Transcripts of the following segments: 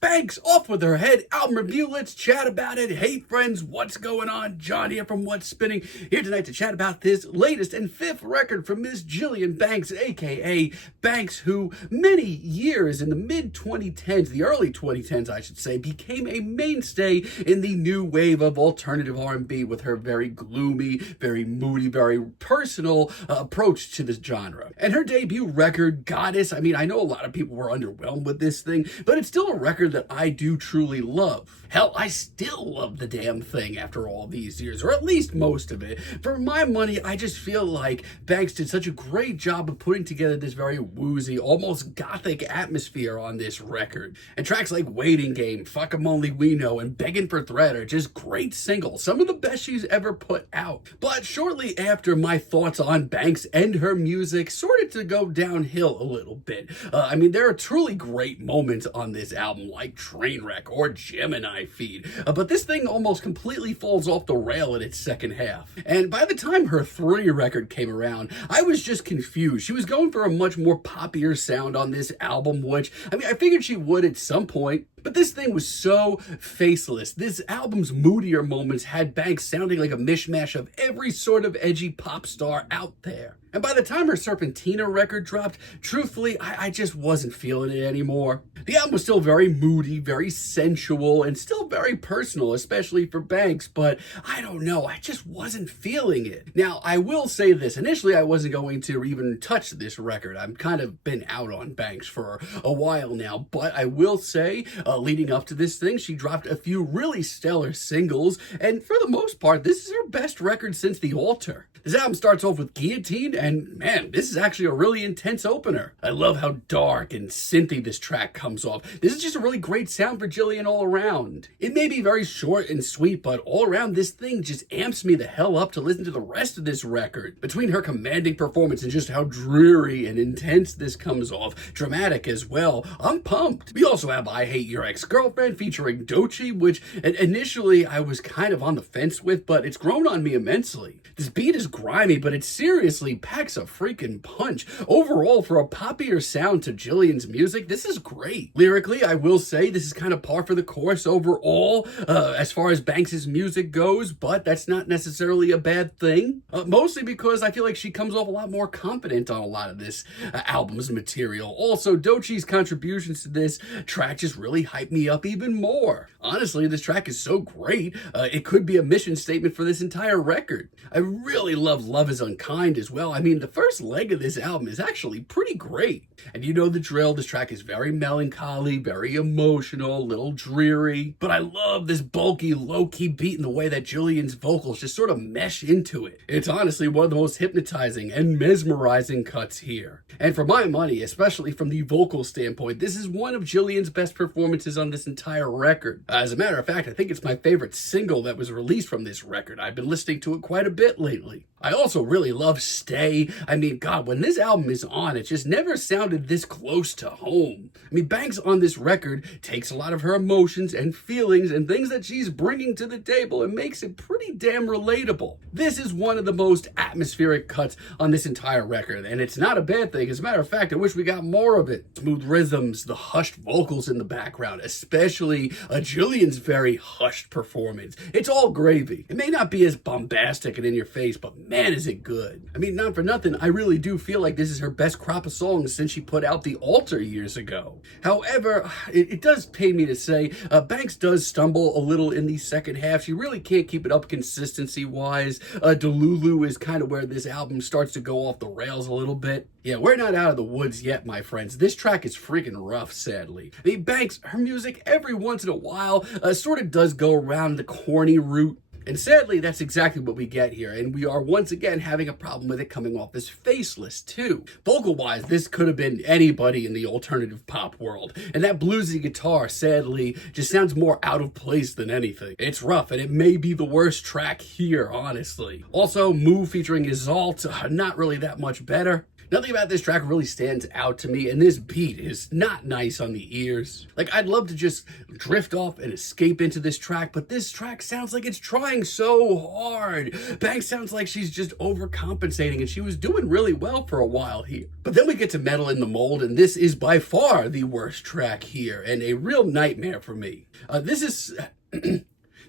Banks off with her head album review. Let's chat about it. Hey friends, what's going on? John here from What's Spinning, here tonight to chat about this latest and fifth record from Miss Jillian Banks, aka Banks, who many years in the mid-2010s, the early 2010s I should say, became a mainstay in the new wave of alternative R&B with her very gloomy, very moody, very personal approach to this genre. And her debut record, Goddess, I mean, I know a lot of people were underwhelmed with this thing, but it's still a record that I do truly love. Hell, I still love the damn thing after all these years, or at least most of it. For my money, I just feel like Banks did such a great job of putting together this very woozy, almost gothic atmosphere on this record. And tracks like Waiting Game, Fuck 'Em Only We Know, and Begging for Thread are just great singles, some of the best she's ever put out. But shortly after, my thoughts on Banks and her music started to go downhill a little bit. I mean, there are truly great moments on this album, like Trainwreck or Gemini Feed, but this thing almost completely falls off the rail in its second half. And by the time her 3 record came around, I was just confused. She was going for a much more poppier sound on this album, which, I mean, I figured she would at some point. But this thing was so faceless. This album's moodier moments had Banks sounding like a mishmash of every sort of edgy pop star out there. And by the time her Serpentina record dropped, truthfully, I just wasn't feeling it anymore. The album was still very moody, very sensual, and still very personal, especially for Banks, but I don't know, I just wasn't feeling it. Now, I will say this, initially I wasn't going to even touch this record. I've kind of been out on Banks for a while now, but I will say, leading up to this thing, she dropped a few really stellar singles, and for the most part, this is her best record since The Altar. This album starts off with Guillotine, and man, this is actually a really intense opener. I love how dark and synthy this track comes off. This is just a really great sound for Jillian all around. It may be very short and sweet, but all around this thing just amps me the hell up to listen to the rest of this record. Between her commanding performance and just how dreary and intense this comes off, dramatic as well, I'm pumped. We also have I Hate Your Ex-Girlfriend featuring Doechii, which initially I was kind of on the fence with, but it's grown on me immensely. This beat is grimy, but it seriously packs a freaking punch. Overall, for a poppier sound to Jillian's music, this is great. Lyrically, I will say this is kind of par for the course overall, as far as Banks' music goes, but that's not necessarily a bad thing. Mostly because I feel like she comes off a lot more confident on a lot of this album's material. Also, Doechii's contributions to this track just really hype me up even more. Honestly, this track is so great, it could be a mission statement for this entire record. I really love is Unkind as well. I mean, the first leg of this album is actually pretty great. And you know the drill, this track is very melancholy, very emotional, a little dreary. But I love this bulky, low-key beat and the way that Jillian's vocals just sort of mesh into it. It's honestly one of the most hypnotizing and mesmerizing cuts here. And for my money, especially from the vocal standpoint, this is one of Jillian's best performances on this entire record. As a matter of fact, I think it's my favorite single that was released from this record. I've been listening to it quite a bit lately. I also really love Stay. I mean, God, when this album is on, it just never sounded this close to home. I mean, Banks on this record takes a lot of her emotions and feelings and things that she's bringing to the table and makes it pretty damn relatable. This is one of the most atmospheric cuts on this entire record, and it's not a bad thing. As a matter of fact, I wish we got more of it. Smooth rhythms, the hushed vocals in the background, especially Jillian's very hushed performance. It's all gravy. It may not be as bombastic and in your face, but man, is it good. I mean, not for nothing, I really do feel like this is her best crop of songs since she put out The Altar years ago. However, it does pain me to say, Banks does stumble a little in the second half. She really can't keep it up consistency-wise. Delulu is kind of where this album starts to go off the rails a little bit. Yeah, we're not out of the woods yet, my friends. This track is freaking rough, sadly. I mean, Banks, her music, every once in a while, sort of does go around the corny route. And sadly, that's exactly what we get here, and we are once again having a problem with it coming off as faceless, too. Vocal-wise, this could have been anybody in the alternative pop world, and that bluesy guitar, sadly, just sounds more out of place than anything. It's rough, and it may be the worst track here, honestly. Also, Move featuring Exalt, not really that much better. Nothing about this track really stands out to me, and this beat is not nice on the ears. Like, I'd love to just drift off and escape into this track, but this track sounds like it's trying so hard. Banks sounds like she's just overcompensating, and she was doing really well for a while here. But then we get to Metal in the Mold, and this is by far the worst track here, and a real nightmare for me.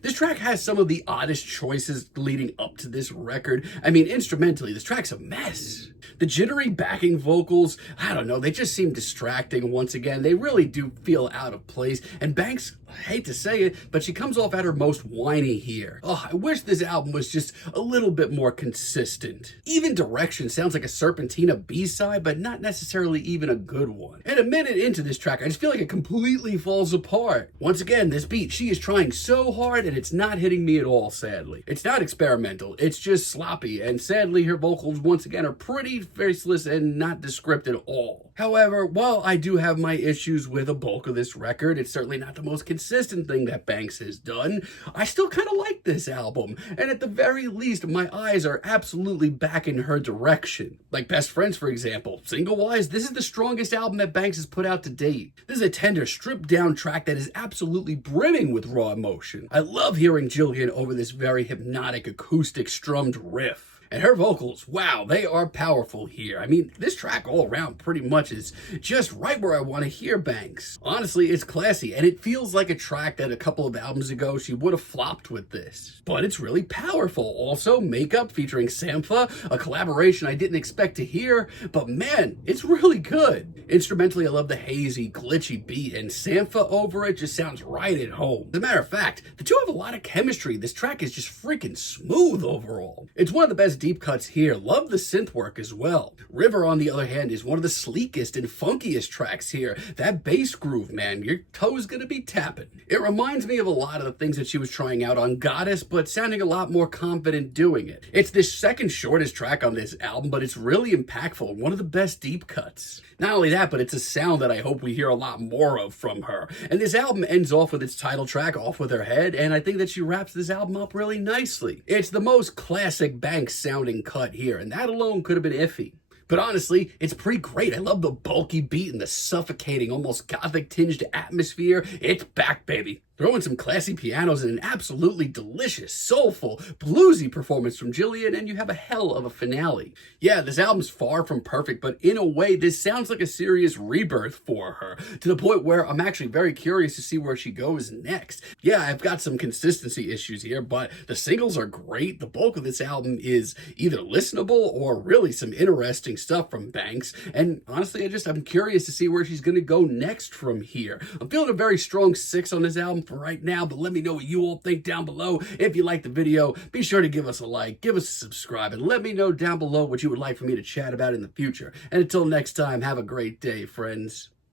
This track has some of the oddest choices leading up to this record. I mean, instrumentally, this track's a mess. The jittery backing vocals, I don't know, they just seem distracting once again. They really do feel out of place. And Banks, I hate to say it, but she comes off at her most whiny here. Oh, I wish this album was just a little bit more consistent. Even Direction sounds like a Serpentina B-side, but not necessarily even a good one. And a minute into this track, I just feel like it completely falls apart. Once again, this beat, she is trying so hard and it's not hitting me at all, sadly. It's not experimental, it's just sloppy, and sadly her vocals once again are pretty faceless and not descript at all. However, while I do have my issues with a bulk of this record, it's certainly not the most consistent thing that Banks has done. I still kind of like this album, and at the very least, my eyes are absolutely back in her direction. Like Best Friends, for example. Single-wise, this is the strongest album that Banks has put out to date. This is a tender, stripped-down track that is absolutely brimming with raw emotion. I love hearing Jillian over this very hypnotic, acoustic, strummed riff. And her vocals, wow, they are powerful here. I mean, this track all around pretty much is just right where I want to hear Banks. Honestly, it's classy, and it feels like a track that a couple of albums ago she would have flopped with this. But it's really powerful. Also, Makeup featuring Sampha, a collaboration I didn't expect to hear, but man, it's really good. Instrumentally, I love the hazy, glitchy beat, and Sampha over it just sounds right at home. As a matter of fact, the two have a lot of chemistry. This track is just freaking smooth overall. It's one of the best deep cuts here. Love the synth work as well. River, on the other hand, is one of the sleekest and funkiest tracks here. That bass groove, man, your toe's gonna be tapping. It reminds me of a lot of the things that she was trying out on Goddess, but sounding a lot more confident doing it. It's the second shortest track on this album, but it's really impactful and one of the best deep cuts. Not only that, but it's a sound that I hope we hear a lot more of from her. And this album ends off with its title track, Off With Her Head, and I think that she wraps this album up really nicely. It's the most classic Banks sounding cut here, and that alone could have been iffy. But honestly, it's pretty great. I love the bulky beat and the suffocating, almost gothic-tinged atmosphere. It's back, baby. Throw in some classy pianos and an absolutely delicious, soulful, bluesy performance from Jillian, and you have a hell of a finale. Yeah, this album's far from perfect, but in a way, this sounds like a serious rebirth for her, to the point where I'm actually very curious to see where she goes next. Yeah, I've got some consistency issues here, but the singles are great. The bulk of this album is either listenable or really some interesting stuff from Banks, and honestly, I'm curious to see where she's going to go next from here. I'm feeling a very strong 6 on this album for right now, but let me know what you all think down below. If you liked the video, be sure to give us a like, give us a subscribe, and let me know down below what you would like for me to chat about in the future. And until next time, have a great day, friends.